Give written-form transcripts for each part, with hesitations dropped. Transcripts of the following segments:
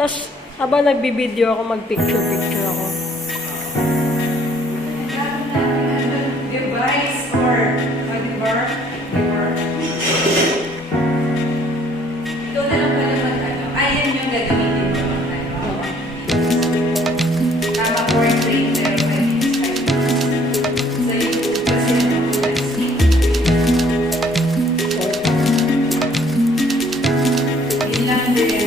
Tapos, habang nagbibideo ako, mag-picture-picture ako. Device or diba? Ikaw na lang pala mag-ano. Ayan yung gagamitin ko mag-ano. Tama portrait pero may sa YouTube kasi yun lang din.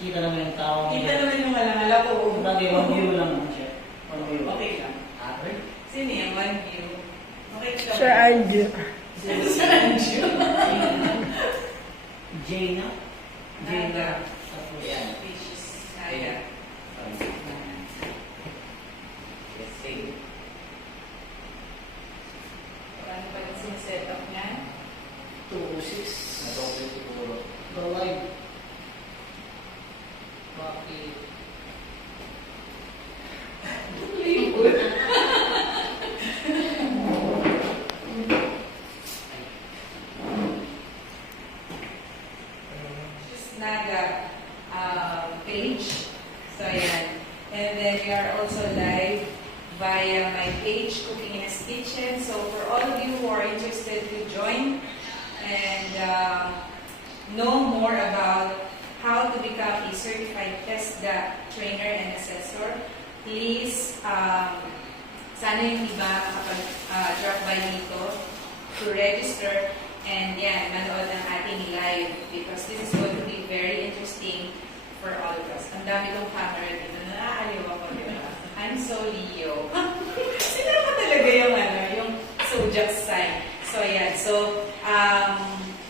Kita naman yung tao. Kita naman yung alang-ala ko. Bagay, one view lang naman siya. One view. Okay lang. Sino yung one view? Okay ka ba? Sir Andrew. Sir Andrew. Jay na? Jay na. Naga. Yan. Which is Naga. Paano pa yung sineset-up niya? 206. Natokyo siguro. The live. Bakit? Naga page. So, ayan. And then we are also live via my page, Cooking in a Kitchen. So, for all of you who are interested to join and know more about how to become a certified TESDA trainer and assessor, please, sana yung iba makapag-drop by dito to register and yan, manood ng ating live because this is going to be very interesting for all of us. Ang dami kong camera dito. Naaaliw ako, di ba? I'm so Leo. Sino naman talaga yung, yung zodiac sign? So, yan. So,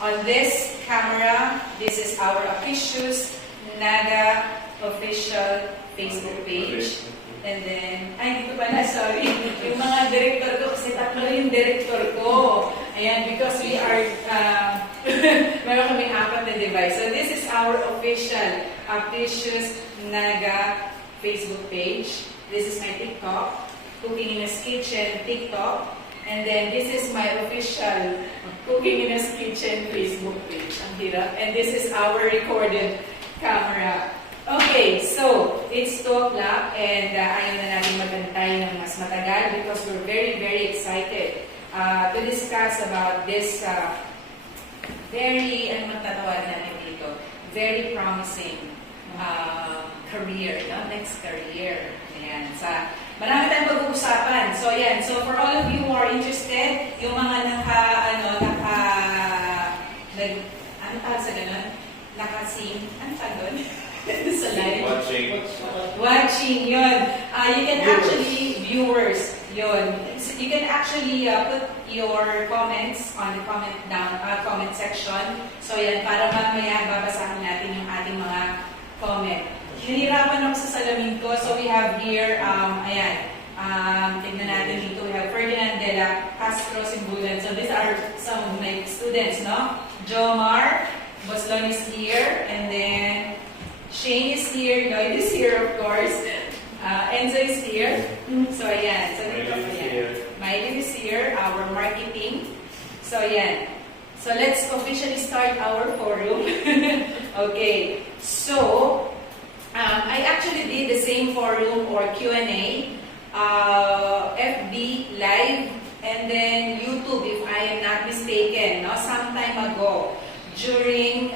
on this camera, this is our officious Naga official Facebook page. And then, ay, dito pala, sorry. Yung mga director ko, kasi tatlo yung director ko. Ayan, because we are, meron kaming apat na device. So, this is our official, officious Naga Facebook page. This is my TikTok, Cooking in a Kitchen TikTok. And then this is my official Cooking in His Kitchen Facebook page. Ang hirap. And this is our recorded camera. Okay, so it's 2 o'clock and ayaw na natin magantay ng mas matagal because we're very, very excited to discuss about this very, ano matatawagan natin dito, very promising career, no? Next career. Ayan. Marami tayong pag-uusapan. So, ayan. So, for all of you who are interested, yung mga ano tawag sa ganun? Naka-sing, ano tawag doon? Sa live. Watching, yun. You can actually, viewers, yun. You can actually put your comments on the comment section. So, yan, para mamaya babasahin natin yung ating mga comment. Hinirapan ako sa salamin ko. So, we have here, ayan, tignan natin dito. We have Ferdinand de la Castro Simbulan. So, these are some of my students, no? Jomar Boslon is here. And then, Shane is here. Lloyd is here, of course. Enzo is here. So, ayan. So, dito, ayan. Maylin is here, our marketing. So, ayan. So, let's officially start our forum. Okay. So, I actually did the same forum or Q&A, FB Live, and then YouTube, if I am not mistaken, no? Some time ago, during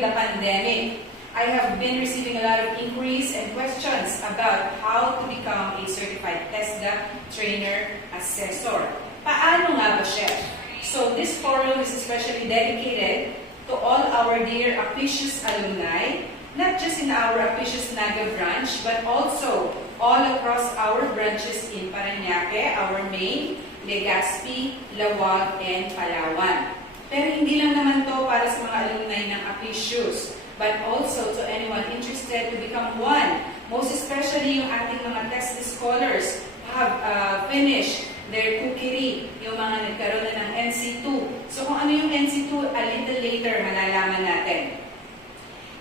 the pandemic. I have been receiving a lot of inquiries and questions about how to become a certified TESDA trainer assessor. Paano nga ba, Chef? So this forum is especially dedicated to all our dear Apicius alumni, not just in our Apicius Naga branch, but also all across our branches in Parañaque, our main, Legazpi, Lawag, and Palawan. Pero hindi lang naman to para sa mga alumni ng Apicius, but also to anyone interested to become one. Most especially yung ating mga test scholars have finished their cookery, yung mga nagkaroon na ng NC2. So kung ano yung NC2, a little later malalaman natin.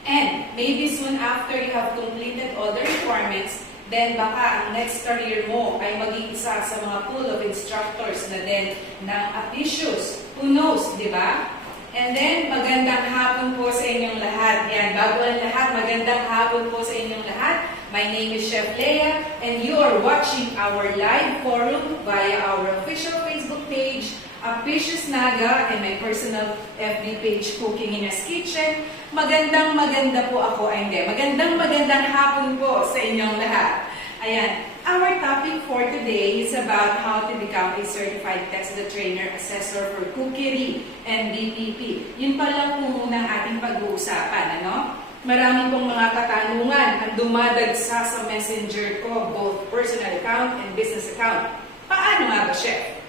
And maybe soon after you have completed all the requirements, then baka ang next career mo ay maging isa sa mga pool of instructors na din ng Apicius. Who knows, di ba? And then, magandang hapon po sa inyong lahat. Yan, bago ang lahat, magandang hapon po sa inyong lahat. My name is Chef Leia, and you are watching our live forum via our official Facebook page, Apicius Naga, and my personal FB page, Cooking in His Kitchen. Magandang-maganda po ako, ay hindi. Magandang-magandang hapon po sa inyong lahat. Ayan, our topic for today is about how to become a certified TESDA trainer assessor for cookery and DPP. Yun pa lang po muna ang ating pag-uusapan, ano? Marami pong mga katanungan ang dumadagsa sa messenger ko, both personal account and business account. Paano nga ba, Chef?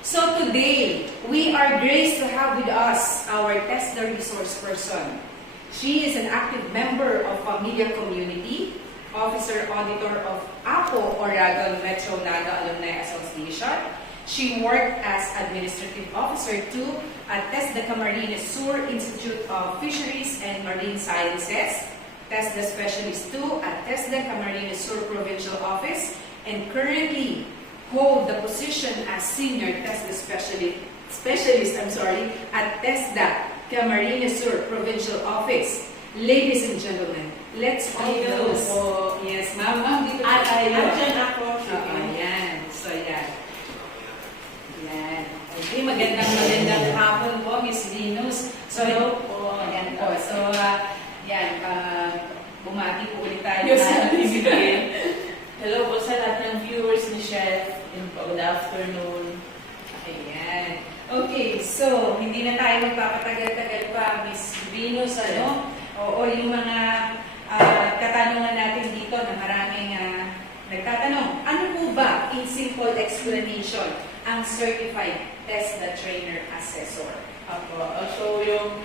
So today, we are graced to have with us our TESDA resource person. She is an active member of Familia Community, Officer Auditor of APO, Oragon Metro Naga Alumni Association. She worked as Administrative Officer 2 at TESDA Camarines Sur Institute of Fisheries and Marine Sciences, TESDA Specialist 2 at TESDA Camarines Sur Provincial Office, and currently hold the position as Senior TESDA Specialist at TESDA Camarines Sur Provincial Office. Ladies and gentlemen, let's all those. Yes, ma'am, dito At tayo. andyan ako. Yan. So, yan. Yan. Okay, magandang hapon po, Miss Venus. So, Hello po. ayan po. So, yan. Bumati po ulit tayo. Yes, sa sige. Hello po sa lahat ng viewers ni Chef. Good afternoon. Ayan. Okay, so, hindi na tayo magpapatagal-tagal pa, Miss Venus, ano? Oo, yung mga katanungan natin dito na maraming nagtatanong. Ano po ba, in simple explanation, ang Certified TESDA Trainer Assessor? Ako. So, yung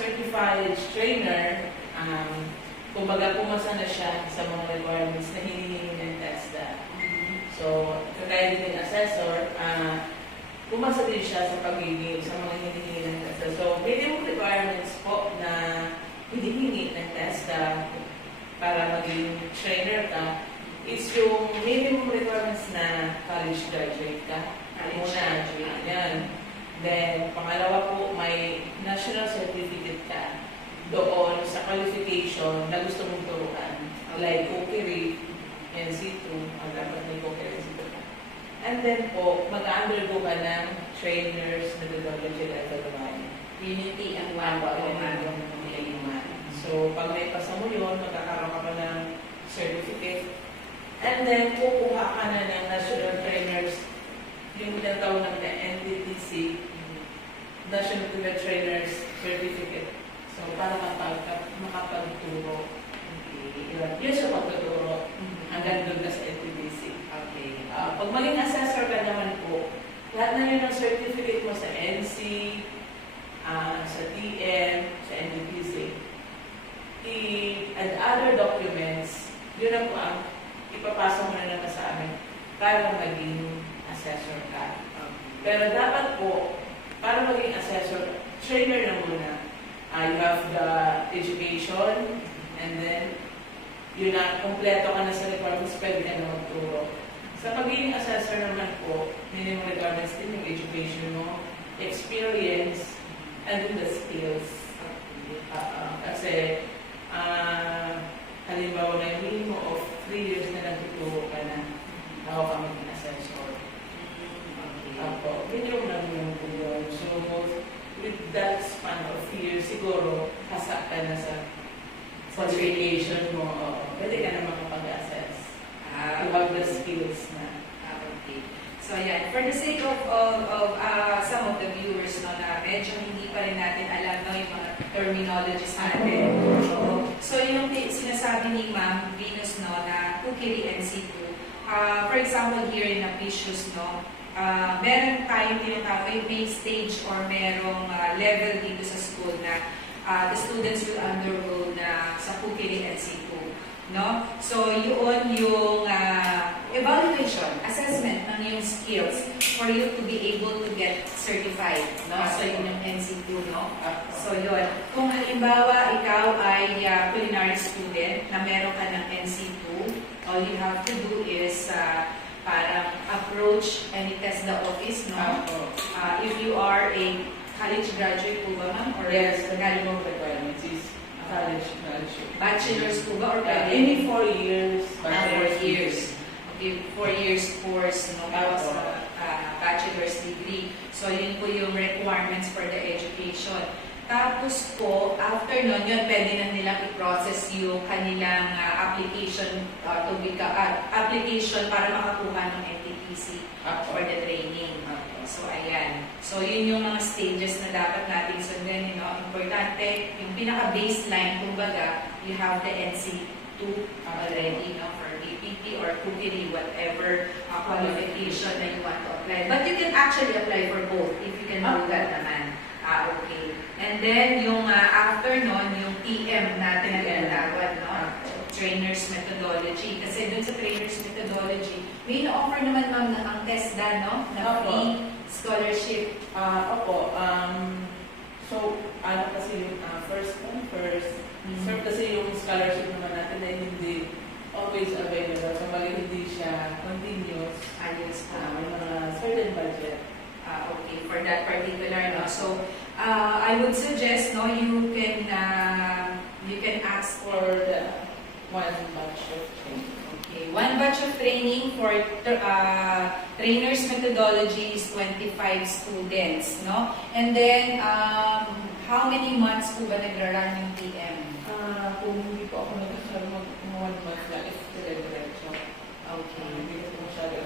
certified trainer, kumbaga pumasa na siya sa mga requirements na hinihingi ng TESDA. So, kagaya din ng assessor, pumasa din siya sa pagiging sa mga hinihingi ng TESDA. So, minimum requirements po na hinihingi ng TESDA para maging trainer ka is yung minimum requirements na college graduate ka. College Muna, graduate. yan. Then, pangalawa po, may national certificate ka doon sa qualification na gusto mong turuan. Like cookery, NC2, ang dapat may cookery NC2 ka. And then po, mag-undergo ka ng trainers, methodology, at evaluation. Unity and One one po, one. So, pag may pasa mo yun, magkakaroon ka pa ng certificate. And then, kukuha ka na ng national trainers, yung tinatawag namin na NTTC, National Trainers Certificate. So, para makapagturo. Ilang years sa pagtuturo, hanggang doon ka sa NTTC. Okay. Pag maging assessor ka naman po, lahat na yun ang certificate mo sa NC, sa TM, sa NDPC, and other documents, yun na po ang ipapasa mo na naman sa amin para maging assessor ka. Pero dapat po, para maging assessor, trainer na muna. You have the education, and then yun na, kompleto ka na sa requirements, pwede ka na magturo. Sa pagiging assessor naman po, minimum requirements din yung education mo, experience, and then the skills. Kasi, halimbawa na yung minimum of 3 years na nagtuturo ka na, ako ka maging assessor. Ako, minimum lang yung po yun. So, with that span of years, siguro, hasa ka na sa qualification mo, pwede ka na makapag-assess. You have the skills na. Okay. So, yan. For the sake of some of the viewers, no, na medyo hindi pa rin natin alam, no, yung mga terminologies natin. So, yung sinasabi ni Ma'am Venus, no, na cookery NC2, for example, here in Apicius, no, meron tayong tinatawag, may stage or merong level dito sa school na the students will undergo na sa cookery NC2. No? So, yun yung evaluation, assessment ng yung skills for you to be able to get certified. No? So, yun yung NC2. No? So, yun. Kung halimbawa, ikaw ay culinary student na meron ka ng NC2, all you have to do is parang approach and test the office, no? If you are a college graduate po ba, ma'am? Or Yes, the minimum requirements is college graduate. bachelor's po ba? Or pwede? Any 4 years. 4 years. Okay, 4 years course, no? Tapos bachelor's degree. So, yun po yung requirements for the education. Tapos po, after nun, yun, pwede na nilang i-process yung kanilang application application para makakuha ng NTPC for the training. So, ayan. So, yun yung mga stages na dapat natin sundan. You know, importante, yung pinaka-baseline, kumbaga, you have the NC2 already, no, for BPP or cookery, whatever qualification na you want to apply. But you can actually apply for both if you can do that naman. Okay. And then, yung after nun, yung TM natin na tinatawag, no? Trainer's methodology. Kasi dun sa trainer's methodology, may na-offer naman, ma'am, na ang TESDA, no? Na free scholarship. Opo. So, kasi yung first come first. Sir, kasi yung scholarship naman natin ay hindi always available. So, hindi siya continuous. Ayos po. May mga certain budget. Okay, for that particular, no? So, I would suggest, no, you can ask For the one batch of training. Okay, one batch of training for trainer's methodology is 25 students, no? And then, how many months po ba nagra-run yung TM? Kung hindi po ako nagkakaroon mag-1 month na if dire-diretso. Okay. Hindi ko masyado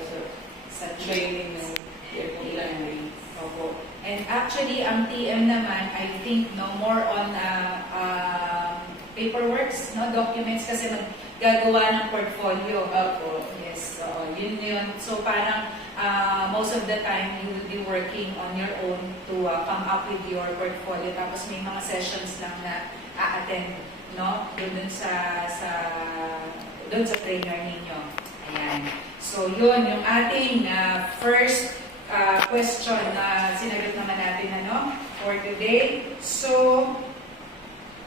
Sa training ng TM. Opo. And actually, ang TM naman, I think, no, more on paperworks, no, documents, kasi maggagawa ng portfolio. Opo. Yes, so yun yun. So parang most of the time, you will be working on your own to come up with your portfolio. Tapos may mga sessions lang na a-attend, no, doon sa trainer ninyo. Ayan. So yun, yung ating first question na sinagot naman natin, ano, for today. So,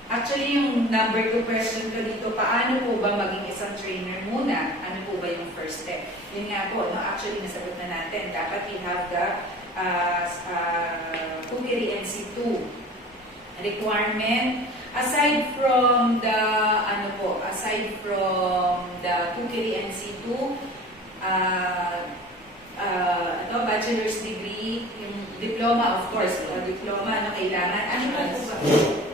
actually, yung number 2 question ko dito, paano po ba maging isang trainer muna? Ano po ba first step. Yun nga po, no, actually nasagot na natin, dapat we have the Cookery NC2 requirement. Aside from the Cookery NC2, bachelor's degree, yung diploma, of course, diploma na kailangan. Ano pa po ba?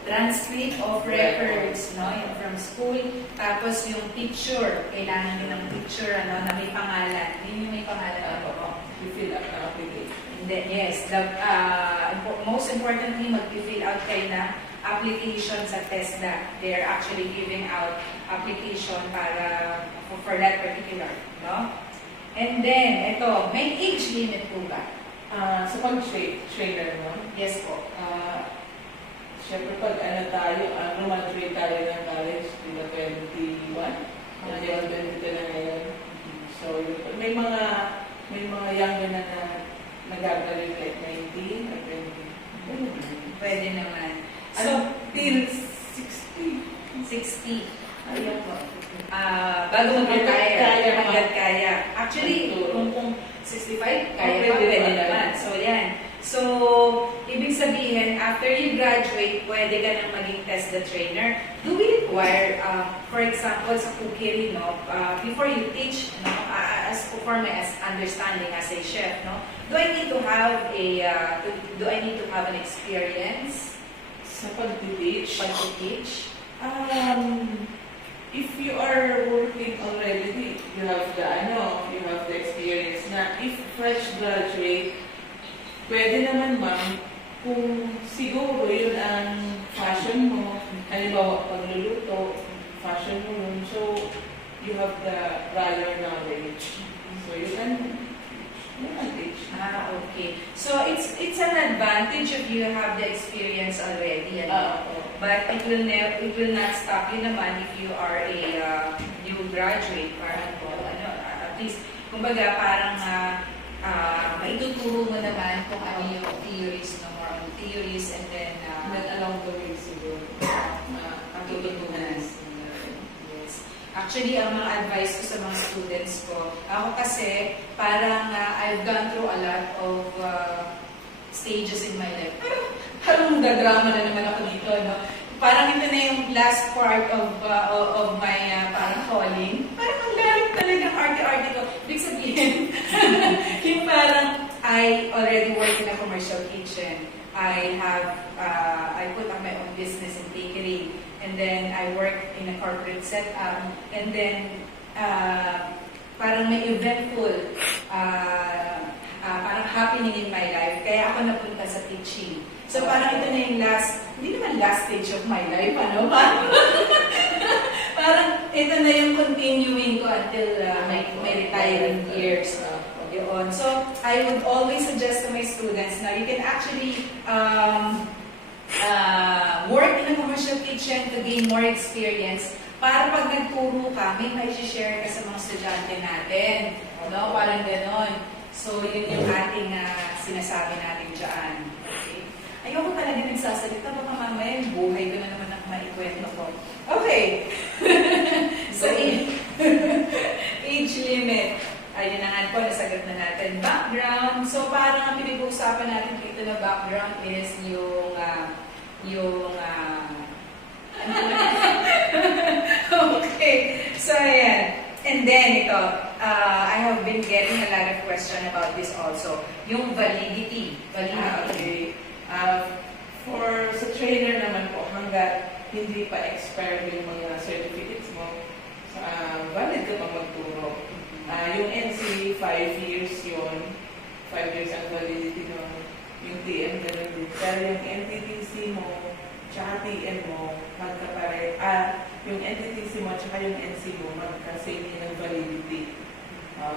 Transcript of records, no, yung from school. Tapos yung picture, kailangan din ng picture, na may pangalan. Yun yung may pangalan po. You fill up the application. And then, yes, most importantly, mag-fill out kayo na application sa TESDA. They're actually giving out application para for that particular, no? And then, ito, may age limit po ba? Sa pag-trainer mo, Yes po. syempre pag graduate tayo ng college, di ba 21? Mga 22 na ngayon. So, may mga younger na nag-graduate like 19 or 20. Pwede naman. So, till 60. 60. Ayun po. Bago hanggat kaya. Actually, kung 65, kaya pa, pwede naman. So, yan. So, ibig sabihin, after you graduate, pwede ka nang maging test the trainer. Do we require, for example, sa cookery, no, before you teach, no, as for my understanding as a chef, no, do I need to have an experience Sa pag-teach, pag-teach? if you are working already, you have the experience na if fresh graduate, pwede naman ma'am, kung siguro yun ang fashion mo, halimbawa pagluluto, fashion mo yun, so you have the prior knowledge. So you can teach. Okay. So it's an advantage if you have the experience already, but it will not stop you naman if you are a new graduate, parang po, at least, kumbaga parang maituturo mo naman kung ano yung theories, no, more on theories, and then along the way siguro, patututunan. Yes. Actually, ang mga advice ko sa mga students ko, ako kasi parang I've gone through a lot of stages in my life. Parang nagdadrama na naman ako dito, no? Parang ito na yung last part of my parang calling. Parang ang lalim talagang arte-arte ko. Ibig sabihin, yung parang I already work in a commercial kitchen. I put up my own business in bakery. And then I work in a corporate setup. And then parang may eventful parang happening in my life. Kaya ako napunta sa teaching. So parang ito na yung hindi naman last stage of my life, ano? Parang ito na yung continuing ko until my retiring years. Yun. So I would always suggest to my students na you can actually work in a commercial kitchen to gain more experience para pag nagturo ka, may share ka sa mga estudyante natin. No? Parang ganon. So yun yung ating sinasabi natin dyan. Okay? Ayoko talaga nagsasalita, baka mamaya yung buhay ko na naman ang maikwento ko. Okay. So, age limit. Ayun na nga po, nasagot na natin. Background. So, parang ang pinag-uusapan natin dito na background is okay. So, ayan. And then, ito, I have been getting a lot of question about this also. Yung validity. Okay. Sa trainer naman po, hanggat hindi pa expired yung mga certificates mo, valid ka pa magturo. Yung NC, 5 years yun. 5 years ang validity nun. Yung TM, gano'n din. Pero yung NTTC mo, tsaka TM mo, magkapare. Yung NTTC mo, tsaka yung NC mo, magka-same yun ng validity.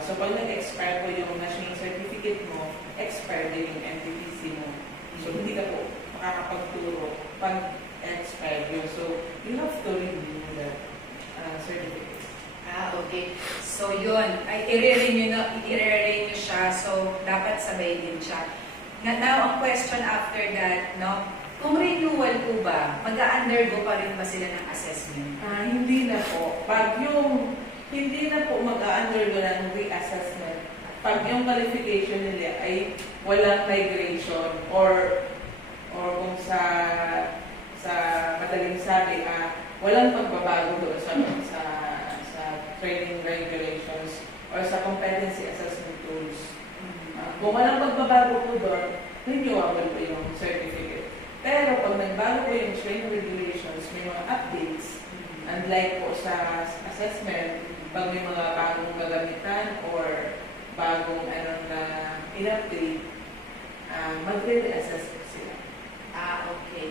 So pag nag-expire po yung national certificate mo, expire din yung NTTC mo. So hindi ka po makakapagturo pag expire yun. So you have to renew that certificate. Okay. So, yun. I-renew nyo siya. So, dapat sabay din siya. Now, ang question after that, no? Kung renewal po ba, mag-undergo pa rin ba sila ng assessment? Hindi na po. Pag yung hindi na po mag-undergo ng reassessment pag yung qualification nila ay walang migration or kung sa madaling sabi, walang pagbabago doon sa training regulations or sa competency assessment tools. Kung walang pagbabago po doon, renewable po yung certificate. Pero pag nagbago po yung training regulations, may mga updates, unlike po sa assessment, pag may mga bagong gagamitan or bagong na in-update, magre-reassess po sila. Okay.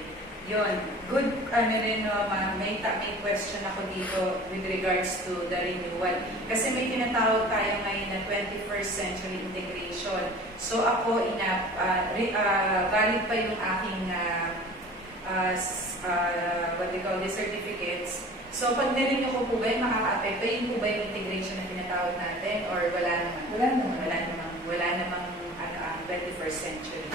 Yun. Good, rin, no, ma'am. May question ako dito with regards to the renewal. Kasi may tinatawag tayo ngayon na 21st century integration. So ako, valid pa yung aking, what they call the certificates. So pag nirenew ko po ba yung makaka-apekto, yun po ba yung integration na tinatawag natin? Or wala naman? Wala namang 21st century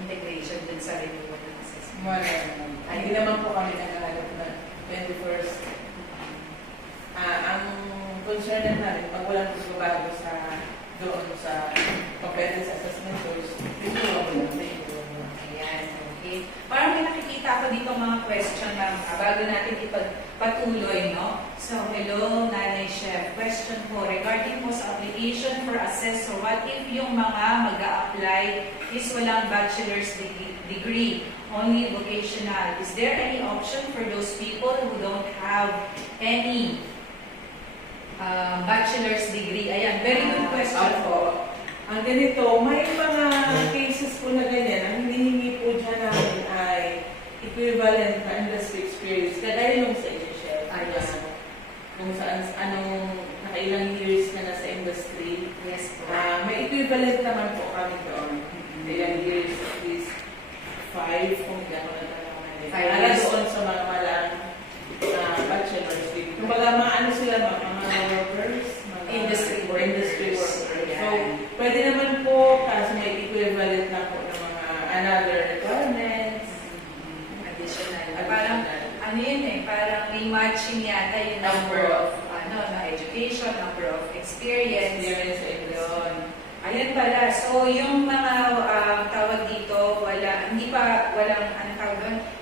integration dun sa renewal ng assessment. Wala naman. Hindi naman po kami naghahanap na 21st. Ang concern na namin, pag walang pagbabago doon sa competence assessment tools, hindi ko Ayan, okay. Parang may nakikita ako dito mga question na bago natin ipagpatuloy, no? So, hello, Nanay Chef. Question po, regarding po sa application for assessor, what if yung mga mag-a-apply is walang bachelor's degree, only vocational? Is there any option for those people who don't have any bachelor's degree? Ayan, very good question po. Ang ganito, may mga cases po na ganyan, ang hinihingi po dyan namin ay equivalent na industry experience. Kagaya yung sa initial, kung saan, anong nakailang years ka na sa industry. Yes po. May equivalent naman po kami doon. Ilang years, at least 5, kung hindi ako nagtatanong. 5 years. Doon sa mga malang bachelor's degree. Kumbaga, ano sila, mga workers, mga Industry workers. So, pwede naman po, kasi may equivalent na po ng mga another requirements. Additional. Parang, parang may matching yata yung number of, education, number of experience. Experience sa industry. Yun. Ayun pala. So, yung mga tawag dito,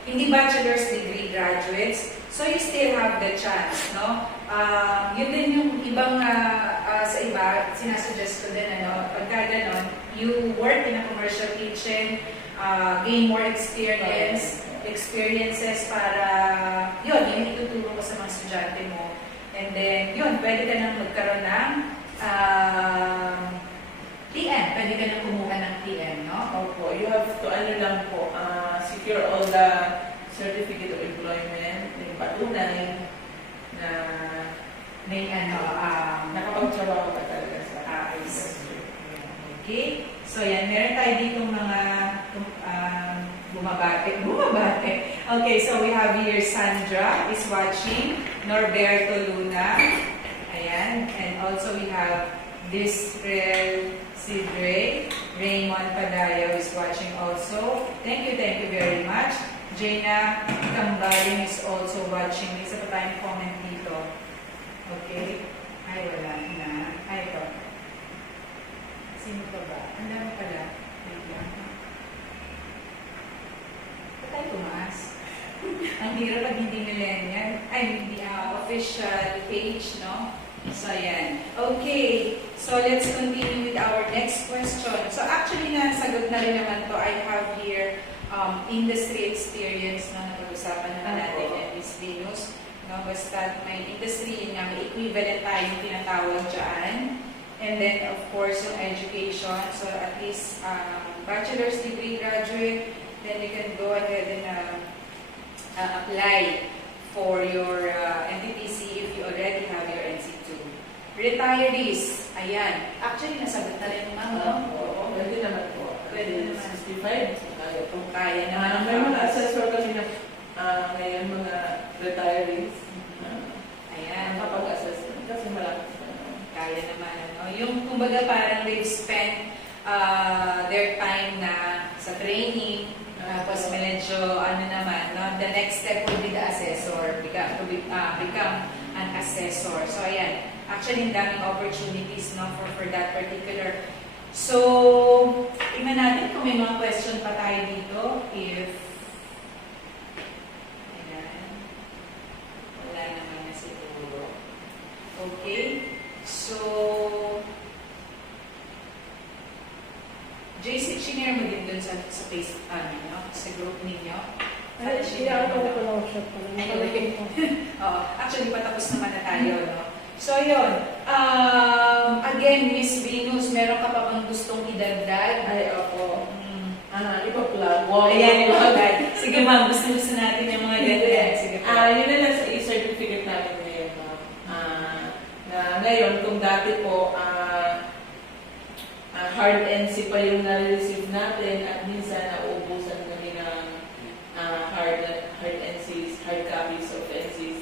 hindi bachelor's degree graduates. So, you still have the chance, no? Yun din yung ibang, sa iba, sinasuggest ko din, pagka ganon, you work in a commercial kitchen, gain more experiences para, yun, yung ituturo ko sa mga estudyante mo. And then, yun, pwede ka nang magkaroon ng TN. Pwede ka nang kumuha ng TN, no? Opo, you have to, secure all the certificate of employment, yung patunay na May nakapagtrabaho ka talaga sa industry. Okay? So yan, meron tayo dito mga bumabate. Okay, so we have here Sandra is watching, Norberto Luna, ayan, and also we have Disrel Sidre, Raymond Padayo is watching also. Thank you very much. Jaina Kambaling is also watching. May isa pa tayong comment dito. Okay. Ay, wala na. Ay, ito. Sino pa ba? Ang dami pala. Wait lang. Ba't tayo tumaas? Ang hirap pag hindi millennial. Ay, hindi official page, no? So, yan. Okay. So, let's continue with our next question. So, actually, nasagot na rin naman to. I have here industry experience na napag-usapan naman natin at Miss Venus. No, basta may industry, yun nga, may equivalent tayo yung tinatawag dyan. And then, of course, yung education. So, at least, bachelor's degree graduate, then you can go ahead and apply for your NTPC if you already have your NC2. Retirees, ayan. Actually, nasagot na rin naman, no? Oo, pwede naman po. Pwede naman. 65, Kung kaya naman. may mga assessor kami na ngayon mga retirees. Ayan. Kapag-assessment kasi malapit na. Kaya naman, ano. Yung, kumbaga, parang they've spent their time na sa training, tapos medyo, the next step would be the assessor, become an assessor. So, ayan. Actually, ang daming opportunities no, for that particular. So, tingnan natin kung may mga question pa tayo dito. If, ayan. Wala naman na siguro. Okay. So, JC, shinare mo din dun sa face, no? Sa group ninyo. Ay, siya ako ko lang siya pala. Anyway. Oo. Actually, patapos naman na tayo, no? So, yun. Again, Miss Venus, meron ka pa bang gustong idagdag? Ay, opo. Ipa-plug. Ayan, ipa-plug. Sige, ma'am. Gusto natin yung mga ganyan. Sige po. Yun na lang sa e-certificate namin ngayon, ma'am. Na ngayon, kung dati po, hard NC pa yung na-receive natin at minsan nauubusan kami ng hard NCs, hard copies of NCs.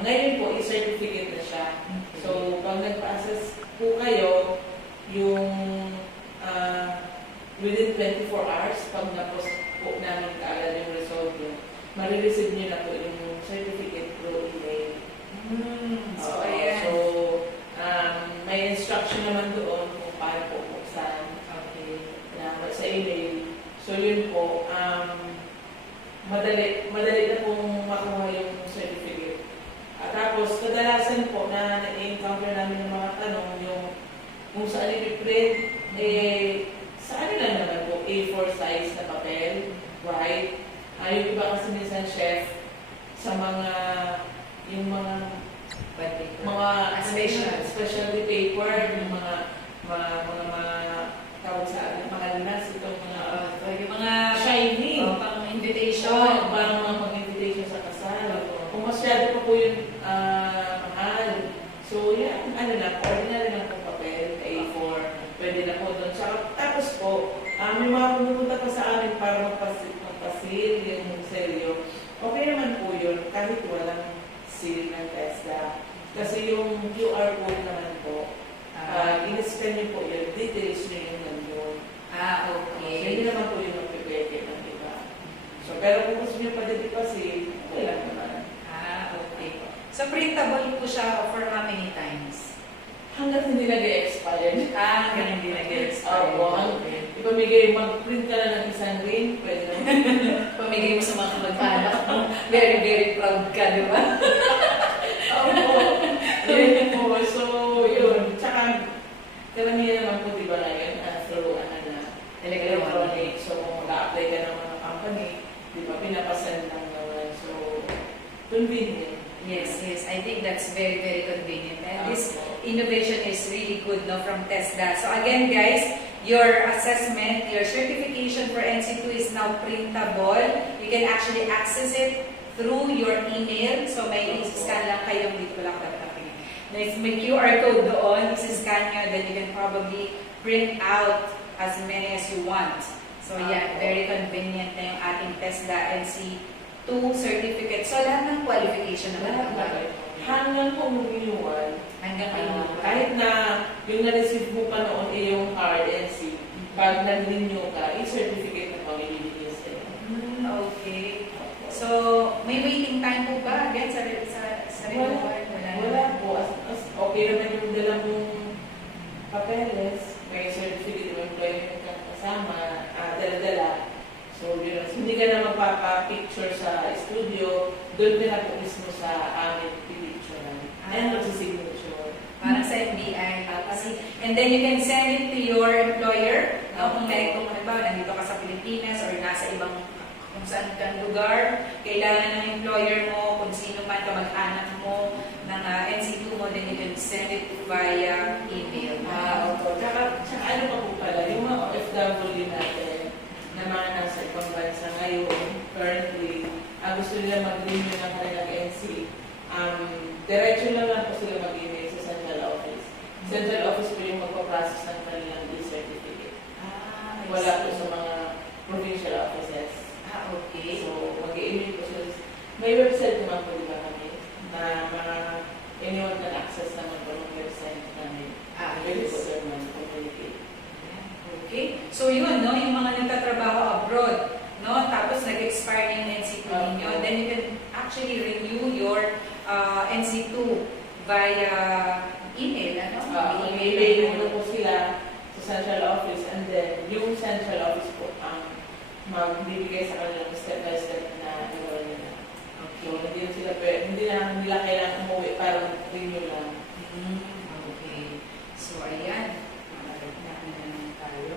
Ngayon po, i-certificate na siya. So, pag nagpa-assess po kayo, yung within 24 hours, pag na-post po namin kaagad yung result yun, marireceive nyo na po yung certificate through email. So, ayan. So, may instruction naman doon kung paano po buksan. Okay. Sa email. So, yun po, madali na pong makuha yung certificate. Tapos, kadalasan po na na-encounter namin ng mga tanong, yung kung saan i-print, sa ano lang naman po, A4 size na papel, right? Yung iba kasi minsan, chef, sa yung mga specialty paper, yung mga tawag sa atin, mga linas, itong yung mga shiny. pang invitation. Parang mga pang-invitation sa kasal. Kung masyado pa po yung mahal. So, yan, ordinary lang po papel, A4, pwede na po doon. Tapos po, may mga pumupunta pa sa amin para magpasil yung seryo. Okay naman po yun, kahit walang seal ng TESDA. Kasi yung QR code naman po, in-scan niyo po yun, details niyo yung nandun. Okay. So, hindi naman po yung magpipeke ng iba. So, pero kung gusto niyo pa din ipasil, okay lang naman. Okay. So, printable po siya for how many times? Hanggang hindi nag-expire. Hanggang hindi nag-expire. Okay. Ipamigay, mag-print ka na ng isang ring, pwede naman. Pamigay mo sa mga kamag-anak mo. Very, very proud ka, di ba? Opo. Yun po. So, yun. Tsaka, karamihan naman po, di ba ngayon, through electronic. So, kung mag-a-apply ka ng mga company, di ba, pinapasend lang naman. So, convenient. Yes. I think that's very, very convenient. And this innovation is really good, no, from TESDA. So again, guys, your assessment, your certification for NC2 is now printable. You can actually access it through your email. So may scan lang kayo, dito ko lang dapat may QR code doon, scan nyo, then you can probably print out as many as you want. So yeah, very convenient na yung ating TESDA NC2 certificate. So lahat ng qualification naman. Hanggang kung renewal, kahit na yung na-receive mo pa noon yung hard NC, pag nag-renew ka, i-certificate na pamilibigyan sa'yo. Okay. So, may waiting time po ba again sa renewal? Wala po. As okay naman yung dala mong papeles, may certificate of employment kang kasama, dala-dala. So, yun, hindi ka na magpapa-picture sa studio, doon ka na po mismo sa amin pipicture namin. And magsisignature. Parang sa FBI. And then you can send it to your employer. Kung nandito ka sa Pilipinas or nasa ibang kung saan kang lugar, kailangan ng employer mo, kung sino man kamag-anak mo, ng NC2 mo, then you can send it via email. Opo. Tsaka ano pa po pala, yung mga OFW natin, na mga nasa ibang bansa ngayon, currently, gusto nila mag-renew ng kanilang NC. Diretso lang po sila mag-email sa central office. Central office po yung magpa-process ng kanilang e-certificate. Wala po sa mga provincial offices. Okay. So, mag-email po sila. May website naman po diba kami na mga anyone can access naman po ng website namin. Pwede po sir man-communicate. Okay. So yun, no, yung mga nagtatrabaho abroad, no, tapos nag-expire yung NC2 ninyo, then you can actually renew your NC2 via email, ano? Email mo po sila sa central office and then yung central office po ang magbibigay sa kanilang step by step na gawin nila. So, hindi nila kailangan umuwi para renew lang. Okay. So, ayan. Malapit na naman tayo.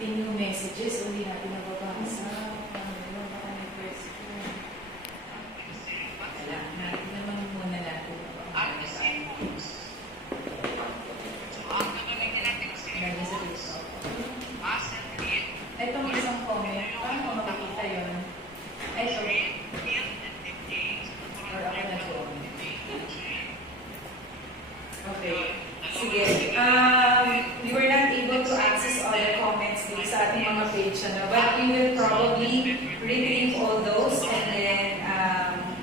New messages, hindi natin nababasa. Baka may question. Wala. Natin naman muna natin. Lagi sa TikTok. Itong isang comment, paano ko makikita yun? Ito. Or ako na po. Okay. Sige. We were not able to access all the comments dito sa ating mga page, but we will probably retrieve all those and then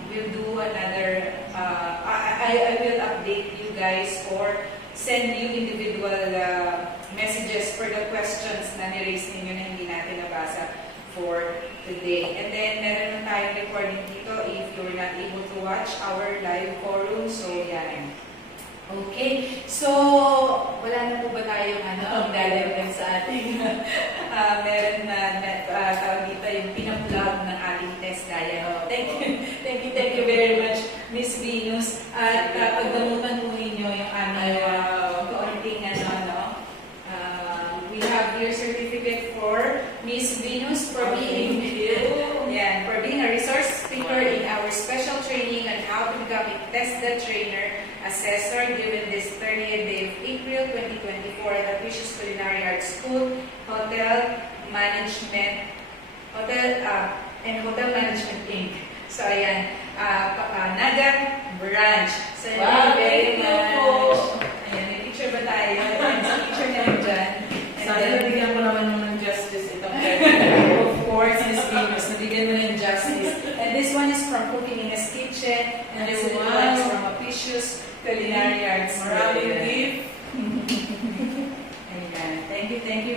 we'll do another, I will update you guys or send you individual messages for the questions na ni-raise ninyo na hindi natin nabasa for today. And then, meron na tayong recording dito if you're not able to watch our live forum. So, yan. Okay. So, wala na po ba tayong dalaman sa ating meron na tawag dito yung pinaplug ng ating test diet. Thank you very much, Miss Venus. At pagdamutan po ninyo yung aming kaunting we have your certificate for Miss Venus for being for being a resource speaker in our special training on how to become a tested trainer assessor given this 30th day of April 2024 at the Precious Culinary Arts School, Hotel Management Inc. So ayan, Naga Branch. So Wow, very thank you po. much. Ayan, may picture ba tayo? Ayan, sa picture na lang dyan. And Sana then, nabigyan ko naman yung ng justice itong of course, Miss Venus, nabigyan mo ng justice. And this one is from Cooking in a Kitchen. And this one is from Apicius Culinary Arts. Maraming gift. Ayan. Thank you